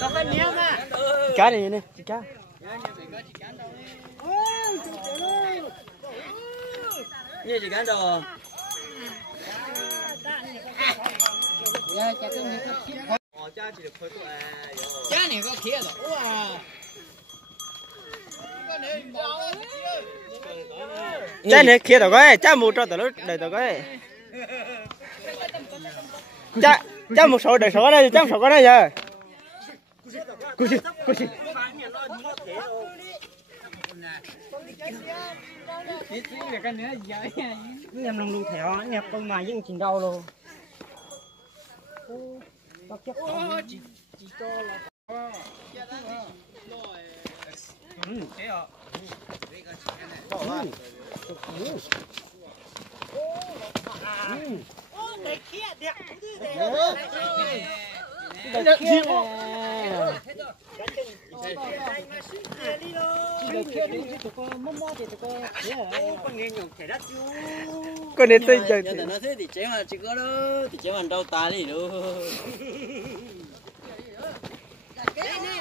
có phải nhiều mà cá này nè cá như chị cá đồ cá này có khía rồi cha này kia tao coi cha một trò tao lúc đời tao coi cha một số đời số đây cha một số cái đây giờ em lòng lưu thẻo em con mà những trình đâu luôn thế à để kia đẹp con này tôi giờ nó thế thì chế mà chỉ có đó thì chế mà đâu ta đi đâu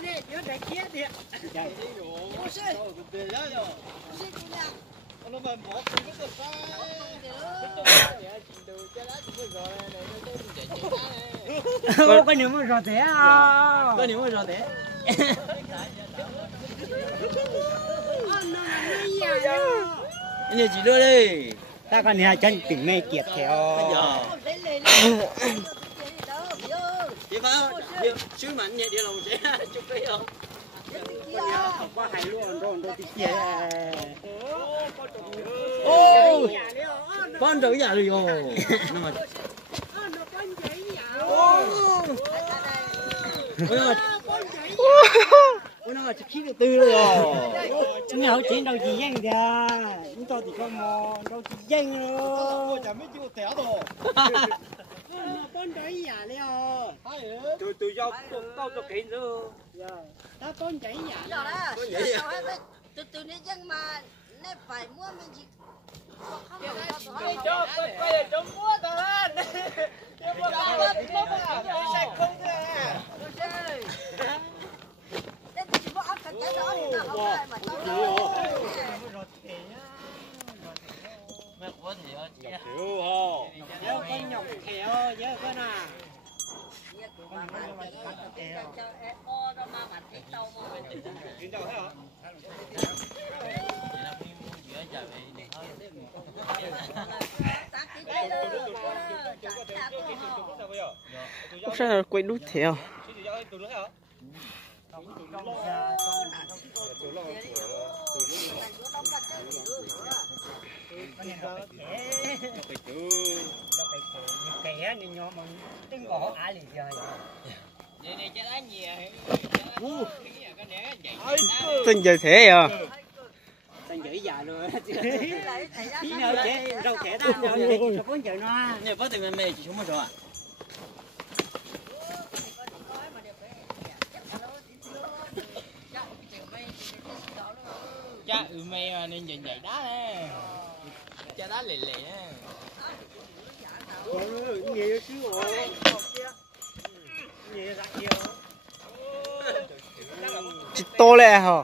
nè nhớ để kia đẹp có nhiều mà rõ thế à có nhiều mà rõ thế như chị đưa đi ta còn nhà chân tỉnh ngay kiệt theo chị phá chứ mạnh nhẹ đi lòng chế chụp cái không học qua hay luôn rồi thì kia con tới nhà rồi ôi nó chỉ khí từ rồi chúng nào chiến đâu chỉ danh ra chúng tôi thì có mò đâu chỉ danh rồi chả biết chịu téo rồi con tới nhà đi rồi tôi do tao cho kỹ nữa ta con chảy nhà từ dân mà nên phải mua mình chỉ cho quay trong mua tao lên mua tao lên mua sạch không thế nên chỉ có áp cái đó thì nó không phải mà tao mẹ có gì hả chị nhớ con nhọc khéo nhớ con à sao quay đút theo kẻ này nhỏ mà tiếng gõ ai liền rồi tên giờ thế à tên dữ già luôn tí nữa chế rau kẻ ta nó bốn giờ nó nè có tiền mẹ chỉ xuống một rồi à cha mày mà nên nhìn vậy đó nè cha đá lì lì á nhiều xíu rồi nhiều ra nhiều chỉ to lẹ hả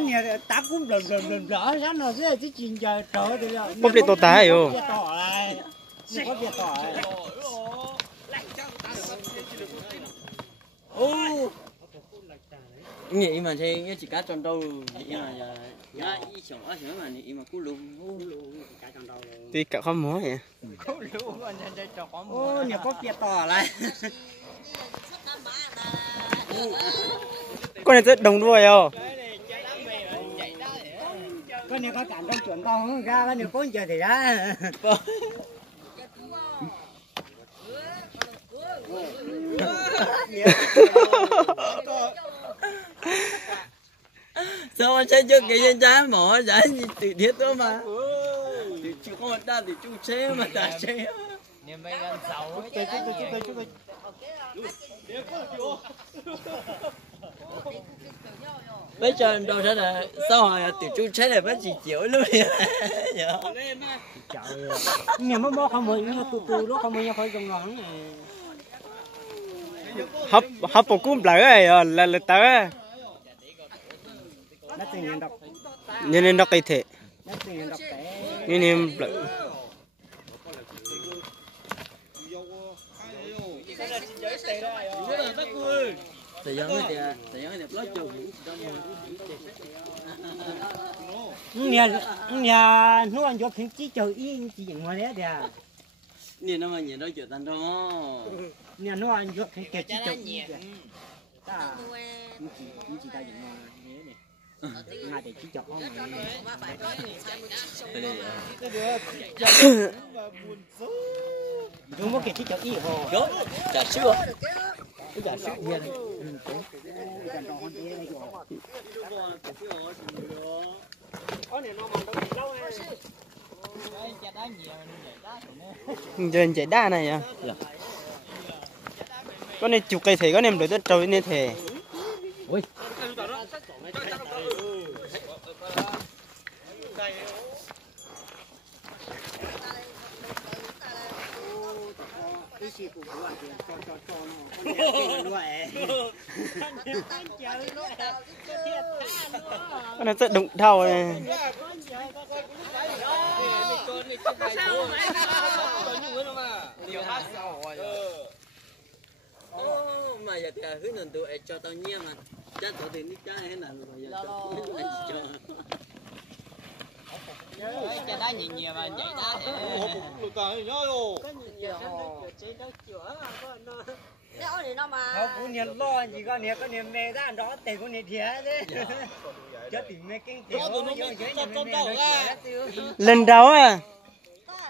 nè ta cũng lần rõ sáng rồi cái chỉ chuyện giờ trời thì bốc đi to tá rồi có việc tỏi nghĩ mà thấy chỉ cá tròn đâu nghĩ mà giờ ý chồng ở chỗ mà nghĩ mà cú lùm cá trong đầu thì cả không muốn vậy cú lùm anh chơi trò có ô nhiều có việc tỏi lại con này rất đồng đuôi không con này có cảm trong chuẩn tao không ra con này có giờ thì ra sao mà chơi chưa cái chân trái mỏ giải gì tự thiết thôi mà chỉ có ta thì chú chế mà ta chế niềm mây gan sầu bây giờ đâu thế là sao mà tiểu chú chết là vẫn chỉ chịu luôn nhà mới bó không mới như tụ lúc không mới như khỏi dùng nón này hấp một cúm lại rồi là tới đã từng nhận đọc nên đọc cái thể đã từng nhận đọc nên em lại thời gian này lót chồng nhà nó ăn cho khiến chỉ chờ yên chỉ dừng ngoài đấy à nhìn nó mà nhìn nó chuyện tan đó nhà nó ăn cho khiến chỉ chờ yên ta chỉ ta dừng ngoài này ngay để chỉ chờ không đúng có cái chỉ chờ yên hồ đó trả sữa cái giả sữa hiền giờ chạy đa này à có nên chụp cây thể có nên đổi đất trâu nên thể ui nó sẽ đụng thao này mà giờ thì hướng lần tụi cho tao nhiên mà chắc tụi thì nít trái thế nào rồi giờ cho đá nhiều nhiều mà chạy đá thì nó mà không có niệm lo gì có niệm mê ra đó tiền có niệm thiệt đấy cho tiền mê kinh tế lần đầu à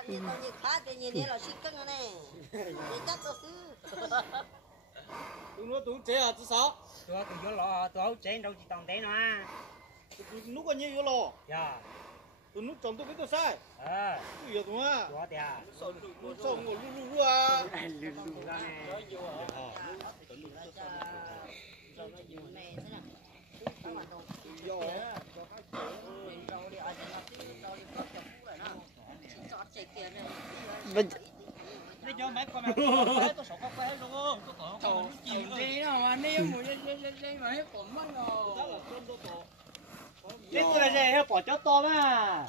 nhìn khá cái nhìn này là xích cân này để chắc tôi xứ tụi chế à tụi sao tôi cứ vô lo tôi trên đâu chỉ toàn thế nó lúc có nhiều vô lo dạ tụi lúc chồng tôi biết tôi sai tụi tụi à tôi thì à sao ngồi lu à bây giờ mấy con tôi sống không phải đúng không tôi còn chịu gì đâu mà nếu mùi lên mà hết còn mất rồi cái tôi là gì hết bỏ cho to mà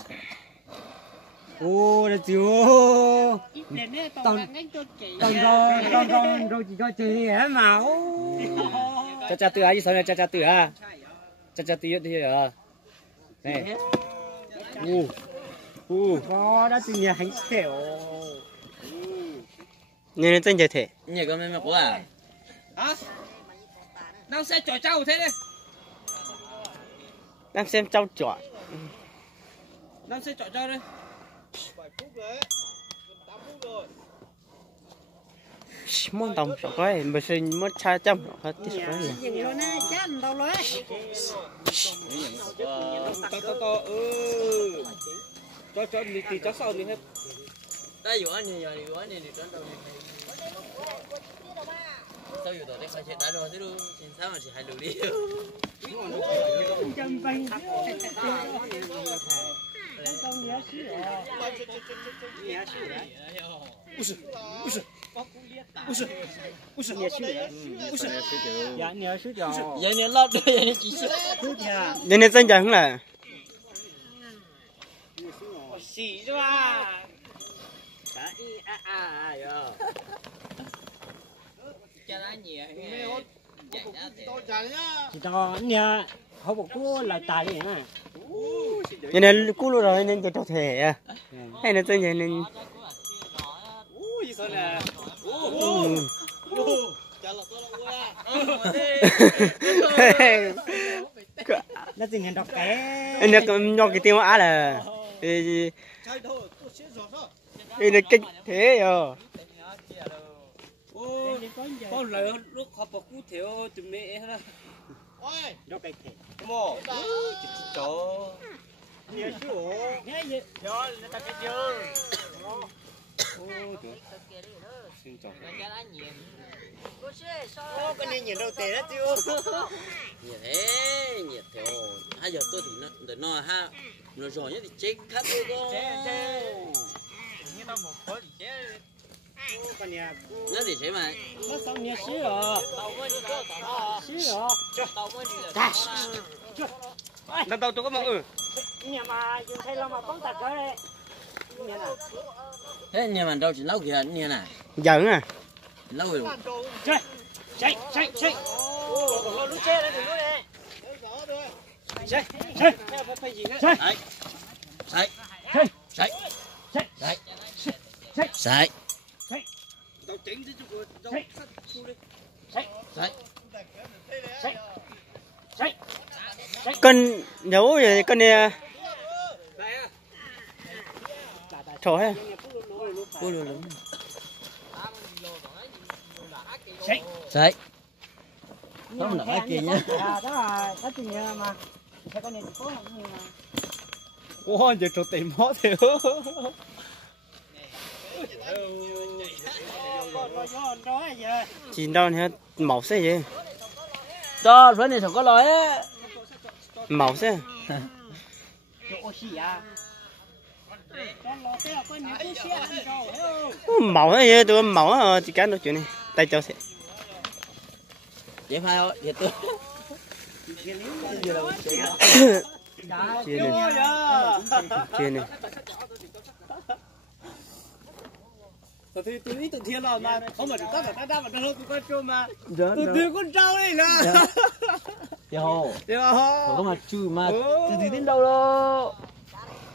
ô là chịu tòng rồi chỉ cho chơi hết mà cha từ ai sao này cha từ à cha từ thì à này có đã từ nhà hành xẻo nên chân chạy thể nhiều con em mặc quá à hả đang xe chở trâu thế đấy đang xem trâu chọi đang xe chở trâu đây 7 phút rồi 8 phút rồi món tàu sọ cái mà xin mất cha trăm hết tí sọ cái gì luôn á chết đâu luôn cho thì cho sau đi hết đây dụ anh nhiều thì quá nên đến đâu sao dụ tôi đấy phải chạy đá rồi thế luôn xin sao mà chỉ hai lượt đi chân bay con nhớ xíu nhớ xíu nhớ xíu dạ nhớ xíu cho vậy nên lót đây chỉ nên chân chạy không là xì chứ à cho đá nhiều chỉ cho nha không có cua là tài đi nè nên cú rồi nên cho thể à hay là chân chạy nên nó tình hình đọc cái anh được nhọc cái tiếng á là đây là cách thế rồi con lời lúc học bậc cú thiếu tụi mẹ hết ôi đọc cái thế mồ chó nhớ xíu nhớ gì đó là ta cái chưa Xin chào. Ô, cái này nhiệt độ tệ đó chưa? Nhiệt thế, nhiệt theo. Hai giờ tôi thì nó ha, nó rồi nhất thì chết khát thôi cô. Như tao một khối thì chết. Ô, cái này. Nó thì thế mà. Nó xong nhiệt xí rồi. Xí rồi. Lần đầu tôi có mà Nhà mà dùng thay lo mà bóng tạt cái đấy. Nhà nào? Thế nhưng mà đâu chỉ lâu kìa như này. giận à. Lâu rồi. Chạy. Chạy. Ô, còn lo lú xe đây đừng lú đi. Chạy. Sai. Tao chính chứ chứ tao cắt xuống đi. Cân nhấu rồi cân này. Trời ơi. Cô luôn. Sai. Không là cái kia nhá. Đó là đó chuyện mà. Phải con này có không mà. Ôi giờ trộn tìm mót thiểu. Chín đâu hết màu xe gì? Cho vấn đề không có lỗi á. Màu xe. Màu thế gì? Tôi màu chỉ cái nói chuyện này. Tay cho xe. Vậy phải không? Vậy tôi. Chuyện này. Tôi ý tự thiên rồi mà không phải tất cả ta mà nó hơn con trâu mà. Tôi đưa con trâu đi nè. Yo. Không có mà chui mà từ đến đâu đâu.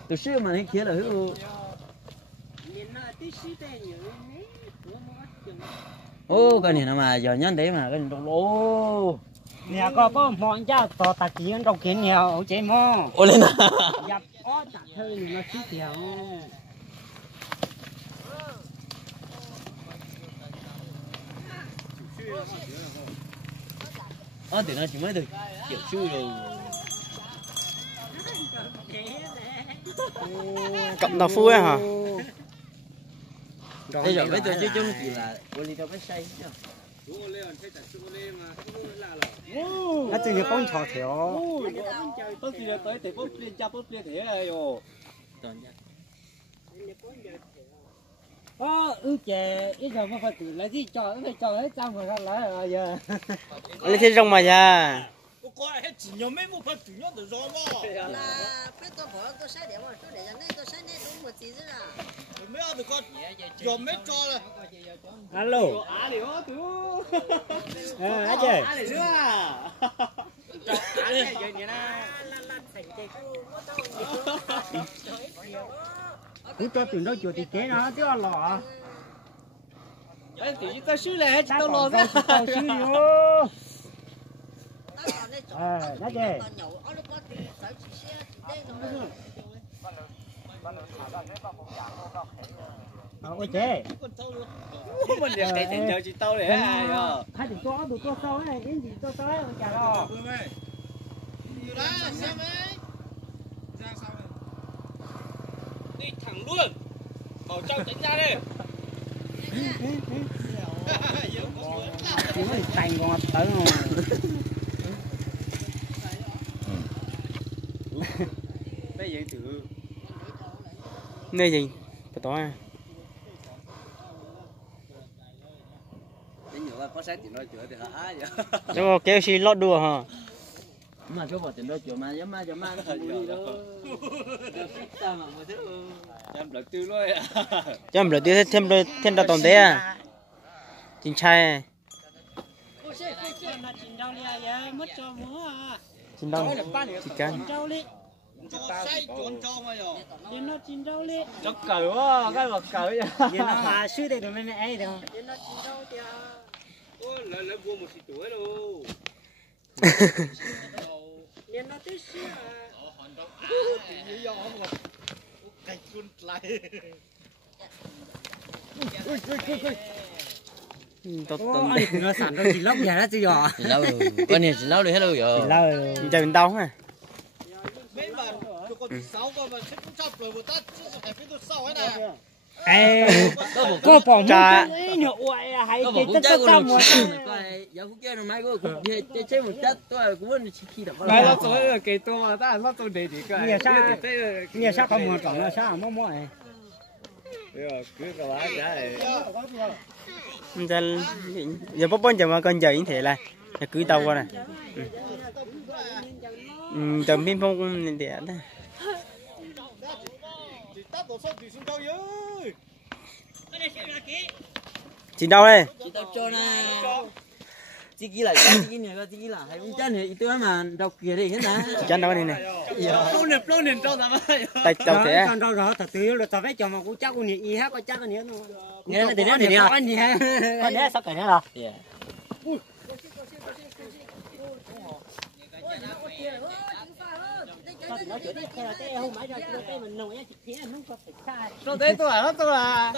Từ xưa mà hay kia là hữu. Ô cái này nó mà giờ nhắn đấy mà cái này đâu. Nè có món cha to tạc chỉ con rau kiến nhiều ở trên mò. Ô lên à. Dập ó tạc hơi nó xí theo. Thì nó chỉ mới được kiểu chui rồi. Cộng tàu phui hả? Bây giờ mấy tôi chứ chung chỉ là cô đi đâu phải say chứ. Nó chỉ con thỏ theo. Tôi chỉ là tới thì bốc lên thế này rồi. Chè ít rồi mà phải tự lấy gì cho hết trăm rồi lại rồi giờ. Lấy thế rong mà nha. Cô coi hết chỉ nhớ mấy một phần chủ nhất được rồi mà. Là phải tôi bỏ tôi sai điểm mà tôi để cho nên tôi sai nên đúng một tí nữa là. Mấy ông được con giờ mấy cho này. Alo. Á thì có tú. Á chơi. Á thì nữa à. Á thì vậy nè. Cứ cho tụi nó chuột thì kế nó chứ lọ. Anh tự nhiên tao xứ này tao lo ra. Tao xứ vô. Nó chơi. Ôi chế. Mình đẹp cái tiền giờ chị tao để ai rồi. Hai tụi tôi sâu này, cái gì tôi tới chả rồi. Ra xem ấy. Ra sao này? Đi thẳng luôn. Bảo Châu tránh ra đi. Nó tành con tới rồi. Bây giờ thử. Nơi gì? Phải tỏ à? Cái nhiều là có sáng thì nói chuyện thì hả vậy. Cho kêu xí lót đùa hả? Mà cho bỏ tiền nói chuyện mà dám mà nó không đi đâu. Sao mà một thứ. Em được tư luôn à. Cho em lỡ thêm ra tổng thế à? Chính trai à? Mất cho múa à. Chính đâu? Chỉ can. Trâu đi. Cho say chuẩn cho mà rồi. Đến nó chín trâu đi. Cho cởi quá, cái mặt cởi vậy. Đến nó mà suy đây rồi mẹ ấy đâu. Đến nó chín đâu thì Ôi, lấy mua một xí tuổi luôn. Đến nó tí xíu à. Lý do không ngọt. Cảnh xuân lại. Nó sản đâu chỉ lóc nhà đó chứ giờ. Chỉ lâu rồi. Con này chỉ lâu rồi hết đâu rồi. Chỉ lâu rồi. Giờ mình đau hả? Mấy bạn cho con 6 con mà xếp cũng chọc rồi một tát chứ phải biết tôi sau ấy này. có bỏ Chà. một nhựa uại hay có cái một chất cái chất ra của một giờ phút kia nó mai có chế một chất tôi cũng muốn khi đập来了，昨天给多了，但那都得这个。你也啥搞么长了啥么么哎，哎呦，这个玩意儿。 giờ bóp bón giờ mà con giờ như thế này là cứ tàu qua này tầm pin phong để đó chị đâu đây chị tao cho này chị kia là chị này chị là hay cũng chân thì tôi mà đọc kia đi hết nè chân đâu đây này lâu年招咱们。tay tàu thế còn đâu đó thật sự là tao phải cho mà cũng chắc con nhỉ hát có chắc con nhỉ nó nghe là tiền thì con nhỉ con nhỉ sao cái này là nó chữa cái là cái không phải ra cái mình nồng ấy chỉ thế nó có phải sai说对多了，多了。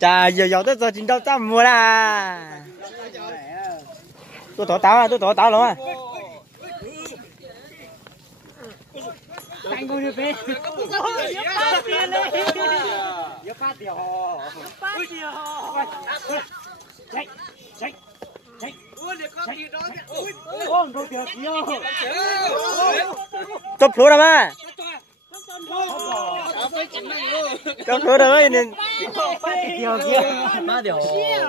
chà giờ tới giờ chị đâu tao mua là tôi tỏ tao luôn à anh cô như thế phát điều chạy chạy chạy ôi đồ điều kia top lúa mà top lúa rồi nên điều kia ba điều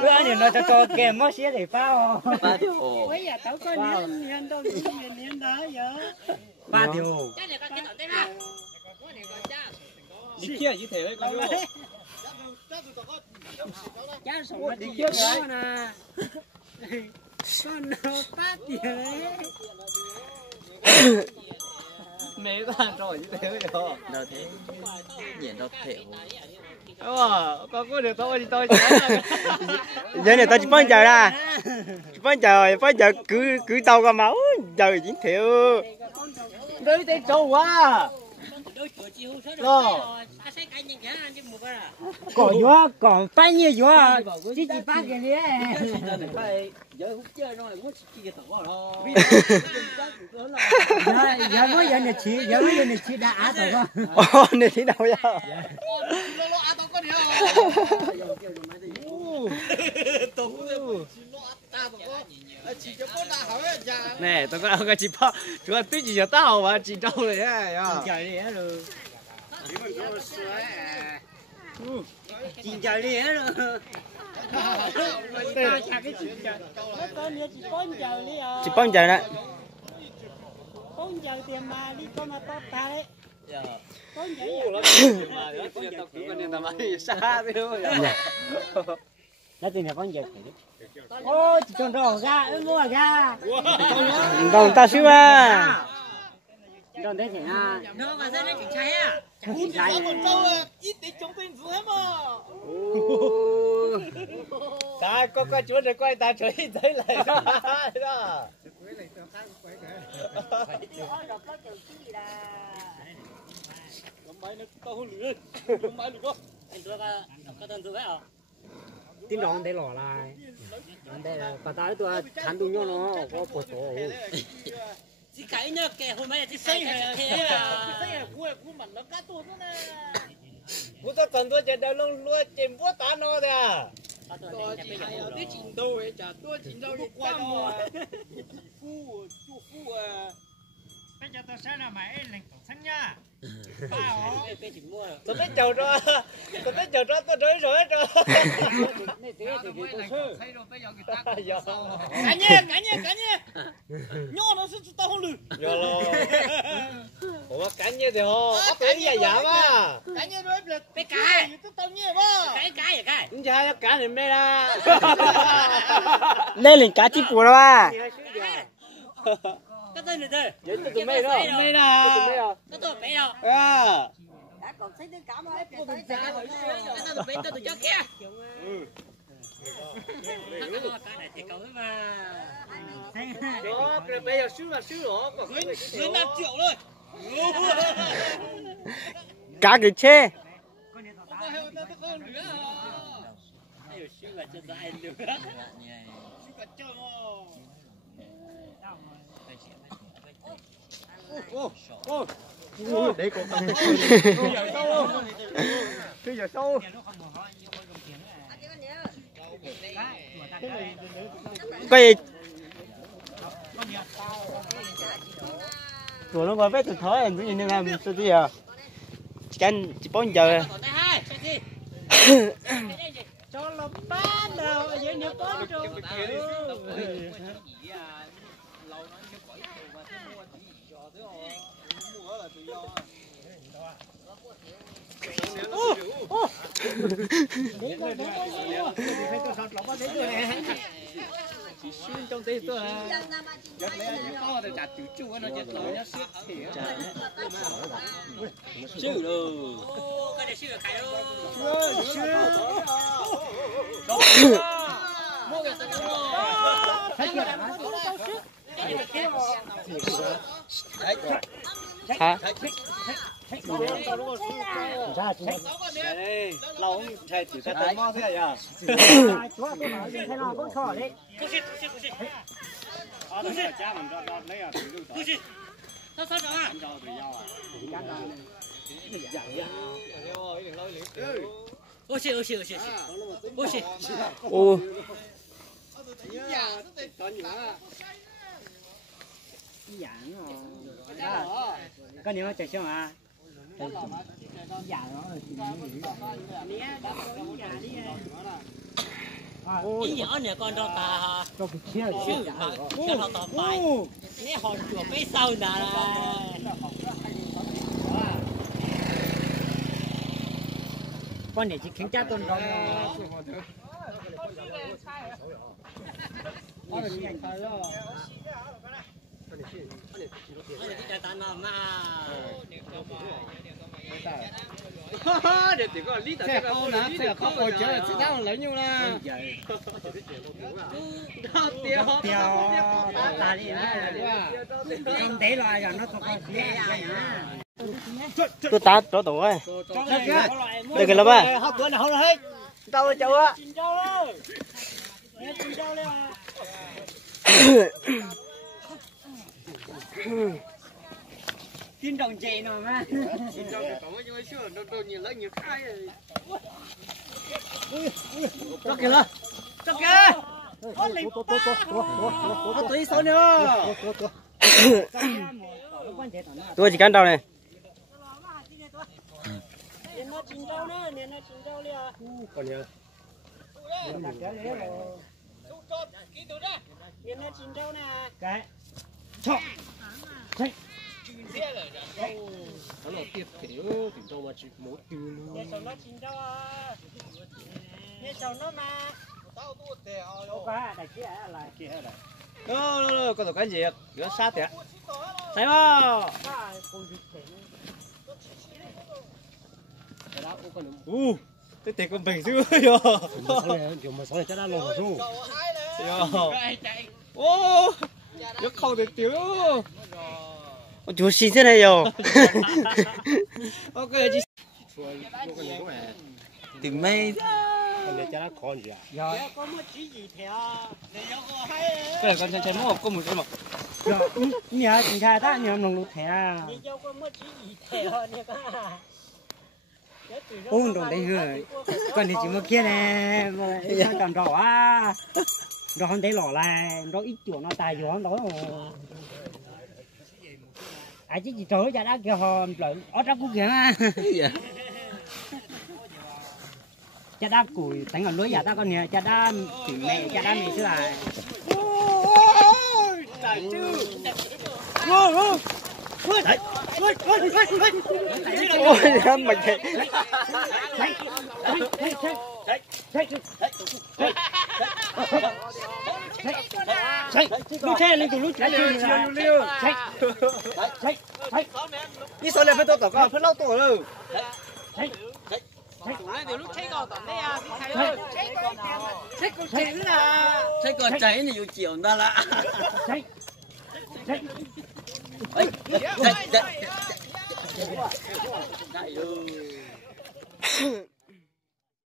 bữa anh nói cho kèm mất xía để phao ba điều bây giờ tao có niên đâu niên đó giờ ba điều你kia như thế đấy con đâu? cha sống mà đi kia đó nè con ba điều mấy bạn rồi như thế rồi. đâu thế nhìn đâu thể Con có được tôi thì tôi giờ này tao chỉ bán chờ ra bán chờ cứ tàu qua máu giờ dính thiệu đấy tên trâu quá. còn bao nhiêu gió chỉ ba cái đấy giờ hút chơi rồi muốn kia thằng bao đó giờ mới giờ này chỉ đã á rồi này thì đâu vậy này tôi có cái chỉ bao chú ăn tí chỉ cho tao mà chỉ trâu rồi á. trời đi hết rồi chỉ trời đi hết rồi chỉ bán chờ nè con giờ tiền mà đi con mà tốt ta đấy con giờ nó tiền là con giờ ô chỉ còn đồ ra mua ra còn ta xíu à còn thế thì à nó mà ra đây chỉ cháy à chỉ trái Tại có chúa để quay ta chơi tới lại đó. tin đón để lỏ lại đây là bà ta tôi chán tôi nhau nó có bột tổ chỉ cái nhá kẻ hôm nay chỉ xây thế à Bố tôi cần tôi chỉ đầu lông lúa chìm bố tá nó thôi à. cái trình độ ấy chả tôi trình độ đi qua đó phu bây giờ tôi sẽ làm mày lên cổ xanh nha Tôi biết chầu cho tôi đợi rồi rồi. cả nhé nhô nó sẽ tao không lử Rồi. Ủa cánh như thì ho, có cái gì giả mà. cả nhé rồi cái cái tao nhé mà cái Không chơi cá thì mê ra. lên lên cá chim bùa đó cái tên này đây Vậy tôi mê đó. Mê ra. cái tôi bé đâu À. đã còn thấy đến cả mà cái tôi bé tôi cho kia cái này thì cậu mà Đó, bây giờ xíu là xíu đó. dưới 5 triệu thôi cá cái chê Đấy có cầm. Bây giờ sâu. Cái tụi nó còn vết từ thói em cũng như làm sao gì à? Canh chỉ 4 giờ. Cho nó bán đâu, vậy nếu bán đâu. Trong tay tôi là có được chặt chữ chu nó chết rồi nó siết thì chữ rồi hả lâu chạy chỉ sẽ tới mo thế à Chúa tôi nói gì thế nào cũng khó đấy. cha mình cho lấy à sao sao à cho thì nhau à ô xì ô Cái này nó chạy xong à? ý nhỏ nè con đâu ta Cho cái chia chứ cho nó tóm bài nè hòn chuột mấy sau nè con này chỉ khiến cha tôi đó. để chỉ có lý xe không nè xe không ngồi chơi sẽ tao lấy nhiêu nè tiêu Ta đi không để loại rồi nó còn tôi ta chỗ tủ ơi đây cái là ba học bữa nào hết tao là cháu á tin đồng chị nào mà tin đồng có mấy mấy xưa đâu nhìn lấy nhiều khai cho kìa lo cho kìa có túi số nữa tôi chỉ cắn đầu này còn nhớ cái cho nó là tiết kiểu thì tôi mà chỉ một từ nó chín đâu à nghe chồng nó mà tao tu tèo đâu cả đại kia là kia là đâu có cái gì nó sát thế thấy không cái tiền con bình dữ rồi kiểu mà nói cho nó lồng xuống ô nó không được tiếng chú xin thế này rồi ok chị tìm mây để cho nó con gì à rồi có một chỉ gì theo để cho cô hay cái con chân mua có một cái mà rồi nhớ chị tha ta nhớ nông lụt theo để cho có một chỉ gì theo nè ôn đồ đây rồi con thì chỉ một kia nè mà cầm rõ á rõ không thấy lỏ lại rõ ít chuột nó tài gió đó ai chứ chị trời ra đã kêu hòm lợn ở trong cũng kìa cha đáp củi đánh ở lưới giả ta con nè cha đáp chỉ mẹ cha đáp mẹ chứ là ôi em mày lúc xe lên từ lúc chạy liêu đi số này phải tổ con phải lau tổ rồi thấy con cháy thì dù chiều ta lạ chạy